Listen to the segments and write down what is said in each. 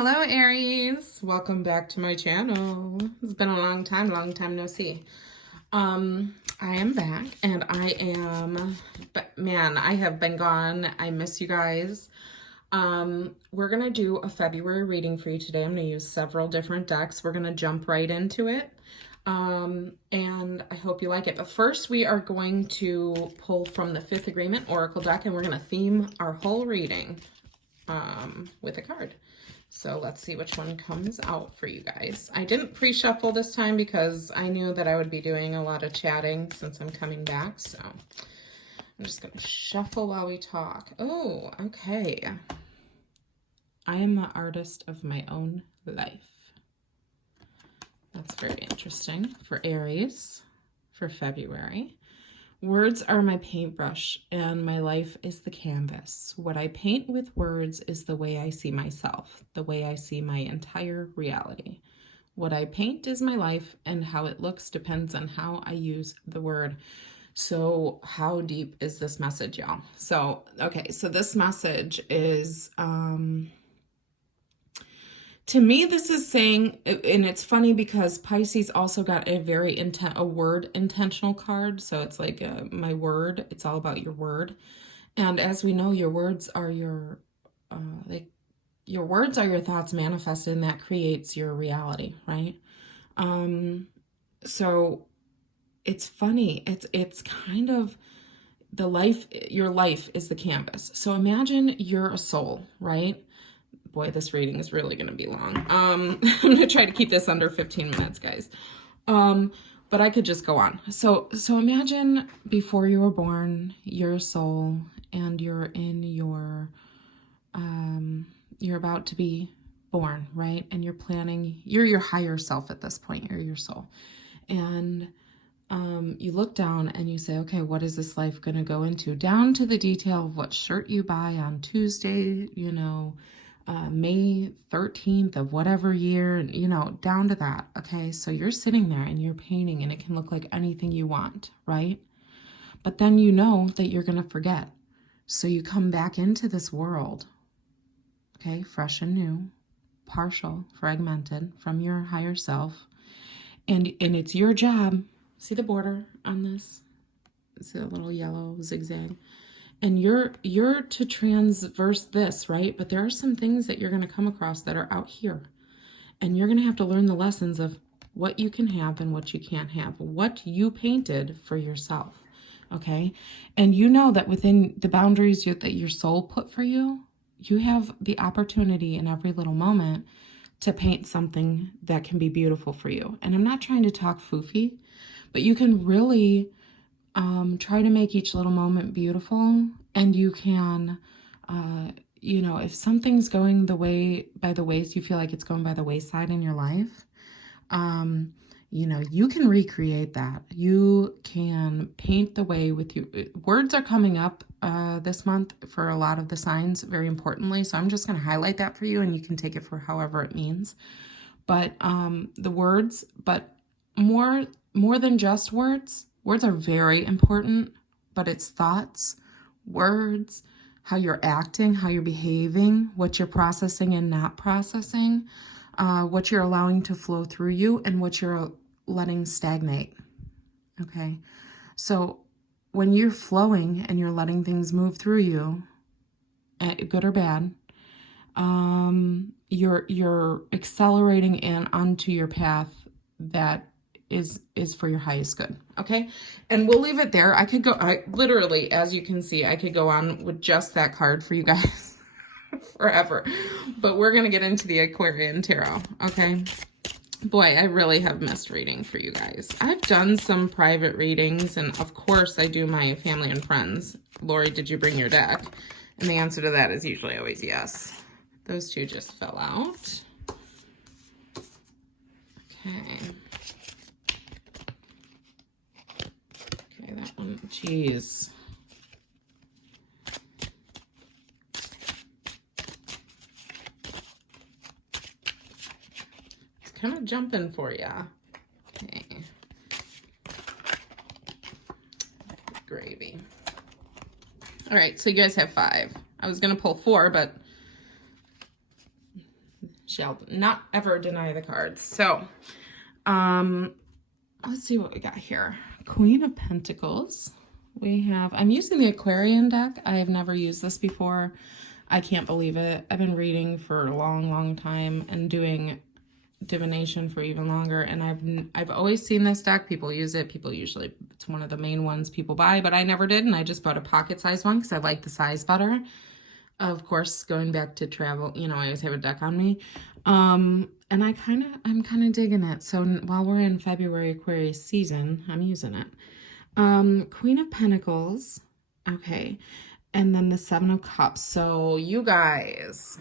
Hello, Aries. Welcome back to my channel. It's been a long time no see. I am back and man, I have been gone. I miss you guys. We're going to do a February reading for you today. I'm going to use several different decks. We're going to jump right into it. And I hope you like it. But first, we are going to pull from the Fifth Agreement Oracle deck, and we're going to theme our whole reading with a card. So let's see which one comes out for you guys. I didn't pre-shuffle this time because I knew that I would be doing a lot of chatting since I'm coming back. So I'm just going to shuffle while we talk. Oh, okay. I am the artist of my own life. That's very interesting for Aries for February. Words are my paintbrush and my life is the canvas. What I paint with words is the way I see myself, the way I see my entire reality. What I paint is my life, and how it looks depends on how I use the word. So how deep is this message, y'all? So, okay, so this message is, to me, this is saying, and it's funny because Pisces also got a very word intentional card. So it's like my word. It's all about your word. And as we know, your words are your words are your thoughts manifested, and that creates your reality, right? So it's funny. It's kind of your life is the canvas. So imagine you're a soul, right? Boy, this reading is really going to be long. I'm going to try to keep this under 15 minutes, guys. But I could just go on. So imagine before you were born, you're a soul, and you're in your, you're about to be born, right? And you're planning, you're your higher self at this point, you're your soul. And you look down and you say, okay, what is this life going to go into? Down to the detail of what shirt you buy on Tuesday, May 13th of whatever year, down to that. Okay. So you're sitting there and you're painting, and it can look like anything you want, right? But then you know that you're going to forget. So you come back into this world, okay, fresh and new, partial, fragmented from your higher self. And it's your job. See the border on this? See the little yellow zigzag? And you're to transverse this, right? But there are some things that you're going to come across that are out here. And you're going to have to learn the lessons of what you can have and what you can't have. What you painted for yourself, okay? And you know that within the boundaries that your soul put for you, you have the opportunity in every little moment to paint something that can be beautiful for you. And I'm not trying to talk foofy, but you can really try to make each little moment beautiful. And you can, if something's going by the ways you feel like it's going by the wayside in your life, you can recreate that. You can paint the way with you. Words are coming up this month for a lot of the signs, very importantly. So I'm just going to highlight that for you, and you can take it for however it means. But the words, but more than just words. Words are very important, but it's thoughts, words, how you're acting, how you're behaving, what you're processing and not processing, what you're allowing to flow through you, and what you're letting stagnate. Okay. So when you're flowing and you're letting things move through you, good or bad, you're accelerating in onto your path that is for your highest good. Okay. And we'll leave it there. I literally, as you can see, I could go on with just that card for you guys forever, but we're going to get into the Aquarian Tarot. Okay. Boy, I really have missed reading for you guys. I've done some private readings, and of course I do my family and friends. Lori, did you bring your deck? And the answer to that is usually always yes. Those two just fell out. Okay. Okay, that one, geez. It's kind of jumping for you. Okay. Gravy. All right, so you guys have 5. I was going to pull 4, but Shall not ever deny the cards. So, let's see what we got here. Queen of Pentacles. We have, I'm using the Aquarian deck. I have never used this before. I can't believe it. I've been reading for a long, long time and doing divination for even longer, and I've always seen this deck. People use it. People usually, it's one of the main ones people buy, but I never did, and I just bought a pocket size one because I like the size better. Of course, going back to travel, you know, I always have a deck on me. And I'm kind of digging it. So while we're in February Aquarius season, I'm using it. Queen of Pentacles. Okay. And then the Seven of Cups. So you guys,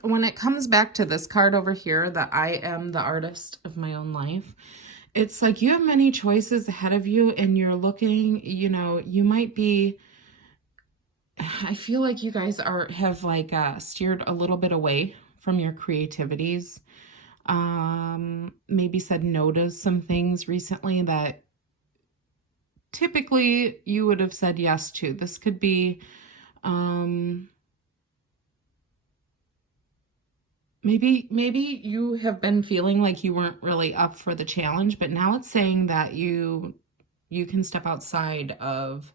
when it comes back to this card over here, that I am the artist of my own life, it's like you have many choices ahead of you, and you're looking, you know, you might be, I feel like you guys have like steered a little bit away from your creativities. Maybe said no to some things recently that typically you would have said yes to. This could be maybe you have been feeling like you weren't really up for the challenge, but now it's saying that you can step outside of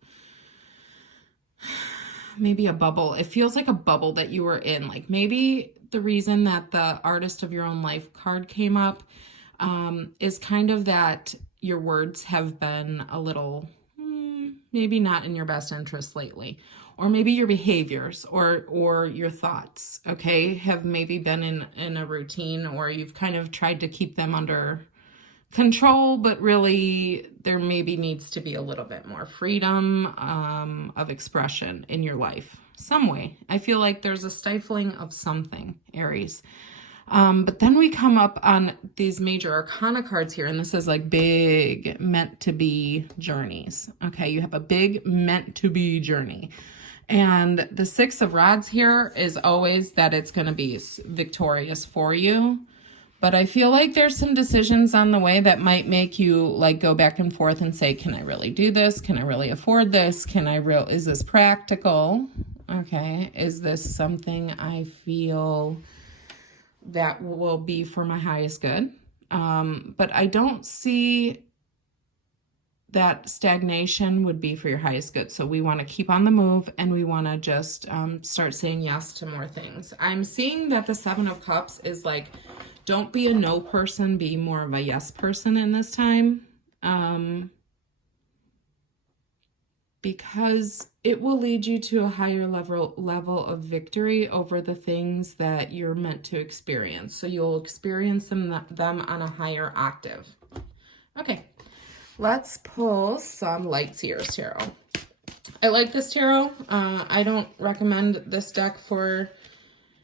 maybe a bubble. It feels like a bubble that you were in. Like maybe the reason that the artist of your own life card came up is kind of that your words have been a little maybe not in your best interest lately, or maybe your behaviors or your thoughts, okay, have maybe been in a routine, or you've kind of tried to keep them under control, but really there maybe needs to be a little bit more freedom of expression in your life. Some way. I feel like there's a stifling of something, Aries. But then we come up on these major arcana cards here, and this is like big meant to be journeys. Okay, you have a big meant to be journey. And the Six of Rods here is always that it's going to be victorious for you. But I feel like there's some decisions on the way that might make you like go back and forth and say, can I really do this? Can I really afford this? Is this practical? Okay. Is this something I feel that will be for my highest good? But I don't see that stagnation would be for your highest good. So we want to keep on the move, and we want to just start saying yes to more things. I'm seeing that the Seven of Cups is like, don't be a no person, be more of a yes person in this time. Because it will lead you to a higher level of victory over the things that you're meant to experience. So you'll experience them on a higher octave. Okay, let's pull some Light Seers Tarot. I like this tarot. I don't recommend this deck for...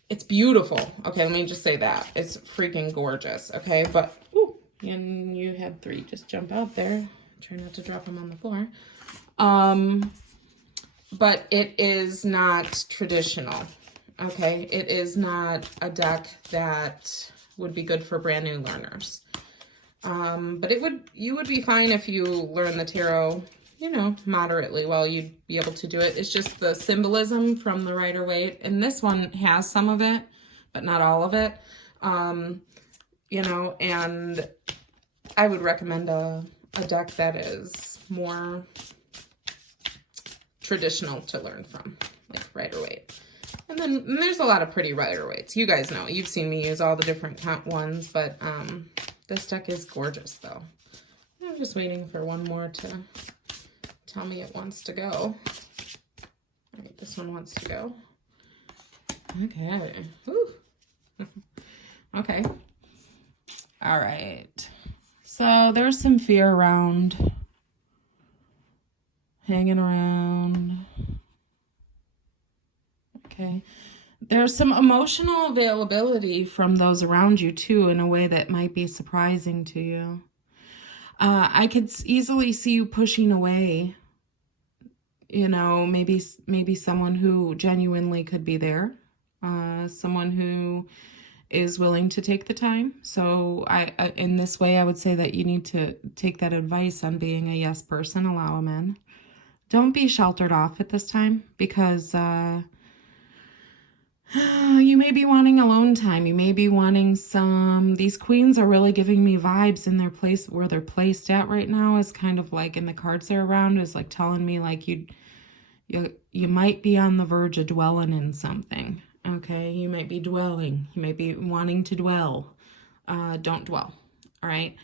It's beautiful. Okay, let me just say that. It's freaking gorgeous, okay? But, ooh, and you had 3 just jump out there. Try not to drop them on the floor. But it is not traditional, okay? It is not a deck that would be good for brand new learners. But you would be fine if you learn the tarot, you know, moderately well. You'd be able to do it. It's just the symbolism from the Rider-Waite, and this one has some of it, but not all of it. You know, and I would recommend a deck that is more traditional to learn from, like Rider-Waite. And then there's a lot of pretty Rider-Waites. You guys know, you've seen me use all the different ones, but this deck is gorgeous though. I'm just waiting for one more to tell me it wants to go. All right, this one wants to go. Okay. Whew. Okay. All right. So there's some fear around, hanging around. Okay. There's some emotional availability from those around you too, in a way that might be surprising to you. I could easily see you pushing away, you know, maybe someone who genuinely could be there, someone who is willing to take the time. So I in this way, I would say that you need to take that advice on being a yes person, allow them in. Don't be sheltered off at this time, because you may be wanting alone time. You may be wanting some, these queens are really giving me vibes in their place, where they're placed at right now is kind of like, in the cards they're around, is like telling me like you might be on the verge of dwelling in something. Okay, you might be dwelling. You might be wanting to dwell. Don't dwell. All right.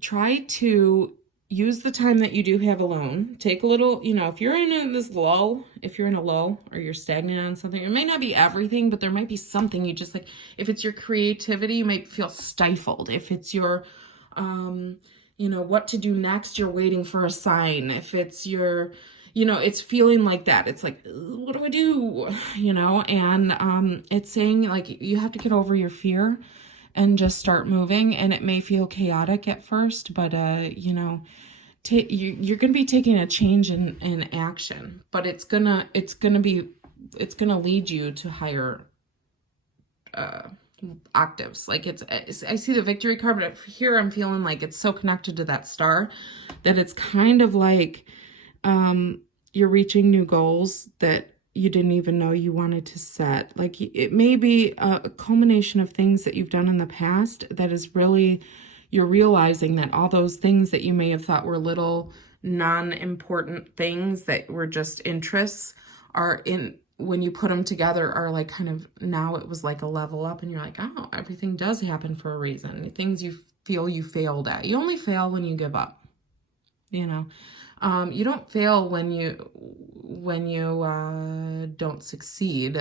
Try to use the time that you do have alone. Take a little, if you're in this lull, if you're in a lull or you're stagnant on something, it may not be everything, but there might be something you just like. If it's your creativity, you might feel stifled. If it's your, what to do next, you're waiting for a sign. If it's your, it's feeling like that. It's like, what do I do? And it's saying like you have to get over your fear and just start moving. And it may feel chaotic at first, but you're going to be taking a change in action, but it's gonna lead you to higher octaves. Like I see the victory card, but here I'm feeling like it's so connected to that star that it's kind of like you're reaching new goals that you didn't even know you wanted to set. Like it may be a culmination of things that you've done in the past that is really, you're realizing that all those things that you may have thought were little non-important things that were just interests when you put them together are like kind of, now it was like a level up and you're like, oh, everything does happen for a reason. Things you feel you failed at. You only fail when you give up, you don't fail when you don't succeed.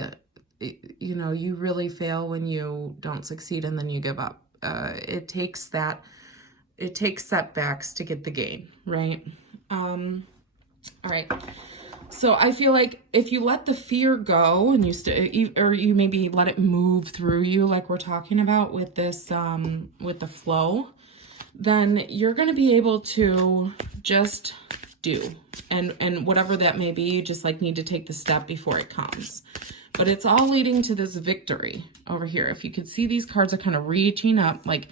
You really fail when you don't succeed and then you give up. It takes setbacks to get the gain, right? All right. So I feel like if you let the fear go and you maybe let it move through you, like we're talking about with this, with the flow, then you're going to be able to just do, and whatever that may be, you just like need to take the step before it comes. But it's all leading to this victory over here. If you could see, these cards are kind of reaching up, like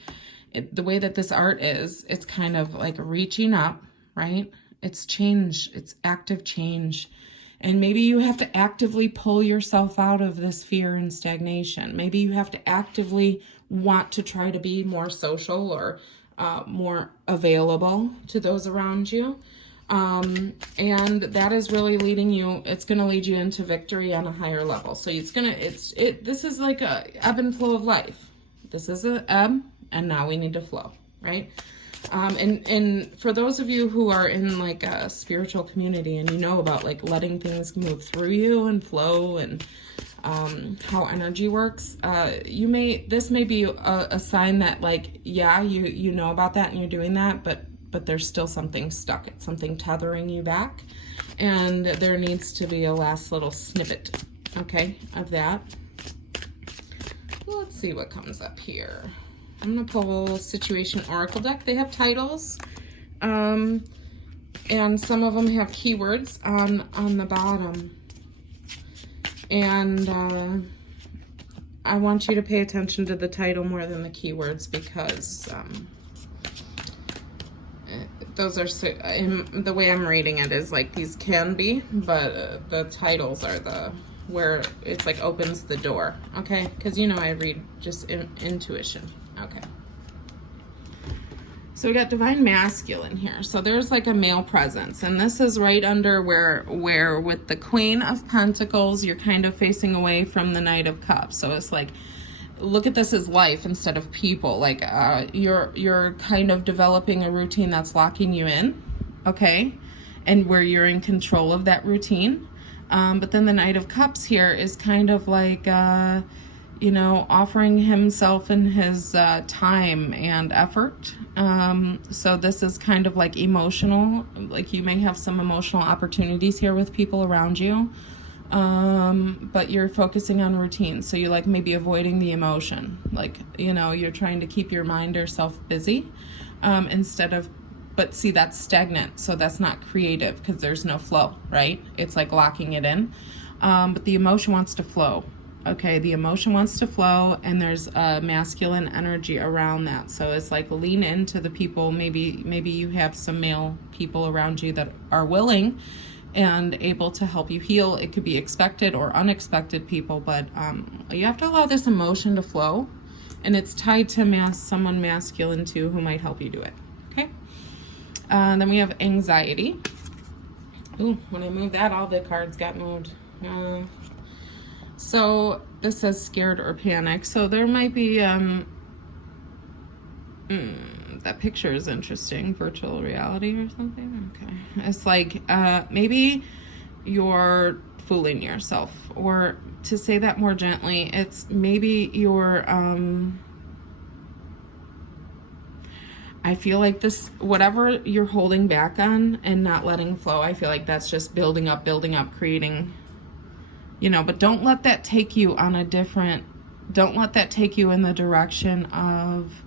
the way that this art is, it's kind of like reaching up, right? It's change, it's active change. And maybe you have to actively pull yourself out of this fear and stagnation. Maybe you have to actively want to try to be more social or more available to those around you. And that is really leading you, it's going to lead you into victory on a higher level. So this is like a ebb and flow of life. This is an ebb, and now we need to flow, right? And for those of you who are in like a spiritual community and you know about like letting things move through you and flow and how energy works, this may be a sign that like, yeah, you know about that and you're doing that, but there's still something stuck. It's something tethering you back, and there needs to be a last little snippet, okay, of that. Let's see what comes up here. I'm gonna pull Situation Oracle deck. They have titles, and some of them have keywords on the bottom. And I want you to pay attention to the title more than the keywords, because those are, the way I'm reading it is like these can be, but the titles are where it's like opens the door, okay? Because I read just intuition, okay? So we got Divine Masculine here. So there's like a male presence, and this is right under where with the Queen of Pentacles, you're kind of facing away from the Knight of Cups. So it's like, look at this as life instead of people. Like you're kind of developing a routine that's locking you in, okay? And where you're in control of that routine. But then the Knight of Cups here is kind of like, offering himself and his time and effort. So this is kind of like emotional, like you may have some emotional opportunities here with people around you. But you're focusing on routine. So you're like maybe avoiding the emotion. Like, you're trying to keep your mind or self busy, but see, that's stagnant. So that's not creative because there's no flow, right? It's like locking it in. But the emotion wants to flow. Okay, the emotion wants to flow, and there's a masculine energy around that. So it's like lean into the people. Maybe you have some male people around you that are willing and able to help you heal. It could be expected or unexpected people, but you have to allow this emotion to flow, and it's tied to someone masculine too who might help you do it. Okay. Then we have anxiety. Ooh, when I moved that, all the cards got moved. So this says scared or panicked. So there might be, that picture is interesting. Virtual reality or something. Okay. It's like, maybe you're fooling yourself, or to say that more gently, it's maybe you're, I feel like this, whatever you're holding back on and not letting flow, I feel like that's just building up, creating, but don't let that take you on a different, don't let that take you in the direction of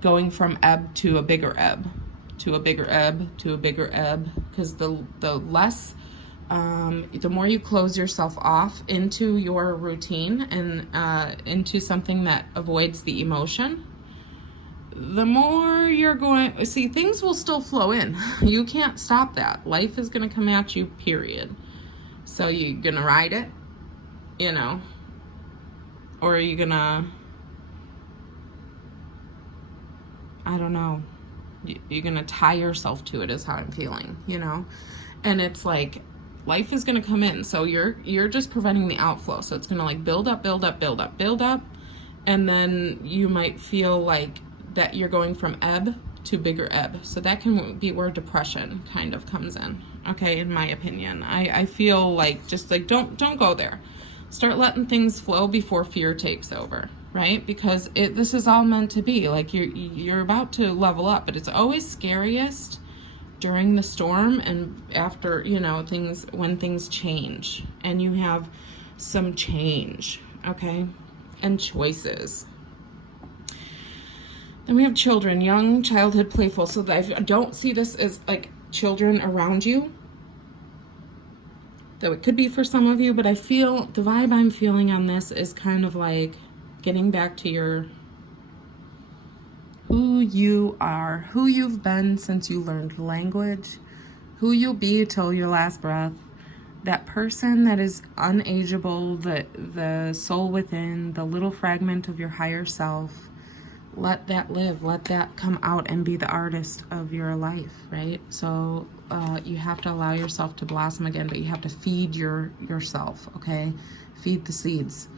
going from ebb to a bigger ebb, to a bigger ebb, to a bigger ebb, because the less, the more you close yourself off into your routine and into something that avoids the emotion, the more you're going, see, things will still flow in. You can't stop that. Life is going to come at you, period. So you're going to ride it, or are you going to, I don't know, you're going to tie yourself to it is how I'm feeling, and it's like, life is going to come in. So you're just preventing the outflow. So it's going to like build up. And then you might feel like that you're going from ebb to bigger ebb. So that can be where depression kind of comes in. Okay. In my opinion, I feel like just like, don't go there. Start letting things flow before fear takes over. Right? Because this is all meant to be like, you're about to level up, but it's always scariest during the storm and after, when things change and you have some change. Okay. And choices. Then we have children, young, childhood, playful. So I don't see this as like children around you, though it could be for some of you, but I feel the vibe I'm feeling on this is kind of like getting back to who you are, who you've been since you learned language, who you'll be till your last breath. That person that is unageable, the soul within, the little fragment of your higher self. Let that live, let that come out and be the artist of your life, right? So you have to allow yourself to blossom again, but you have to feed yourself, okay? Feed the seeds.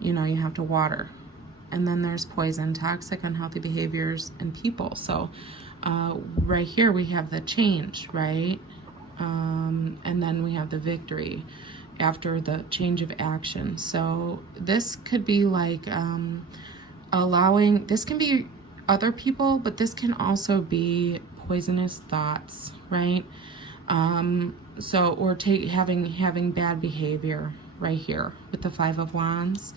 You have to water. And then there's poison, toxic, unhealthy behaviors, and people. So right here we have the change, right? And then we have the victory after the change of action. So this could be like this can be other people, but this can also be poisonous thoughts, right? Or having bad behavior right here with the 5 of Wands.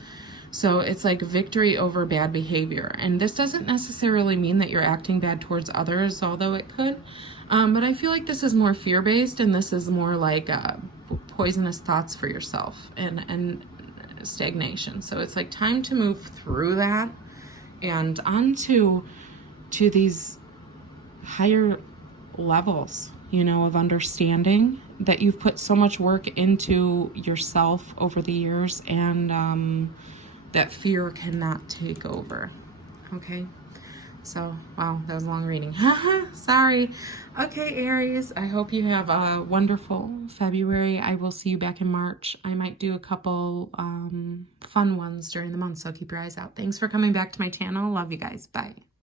So it's like victory over bad behavior. And this doesn't necessarily mean that you're acting bad towards others, although it could. But I feel like this is more fear-based, and this is more like poisonous thoughts for yourself and stagnation. So it's like time to move through that and onto these higher levels, of understanding that you've put so much work into yourself over the years, and that fear cannot take over. Okay. So, wow, that was a long reading. Sorry. Okay, Aries, I hope you have a wonderful February. I will see you back in March. I might do a couple fun ones during the month, so keep your eyes out. Thanks for coming back to my channel. Love you guys. Bye.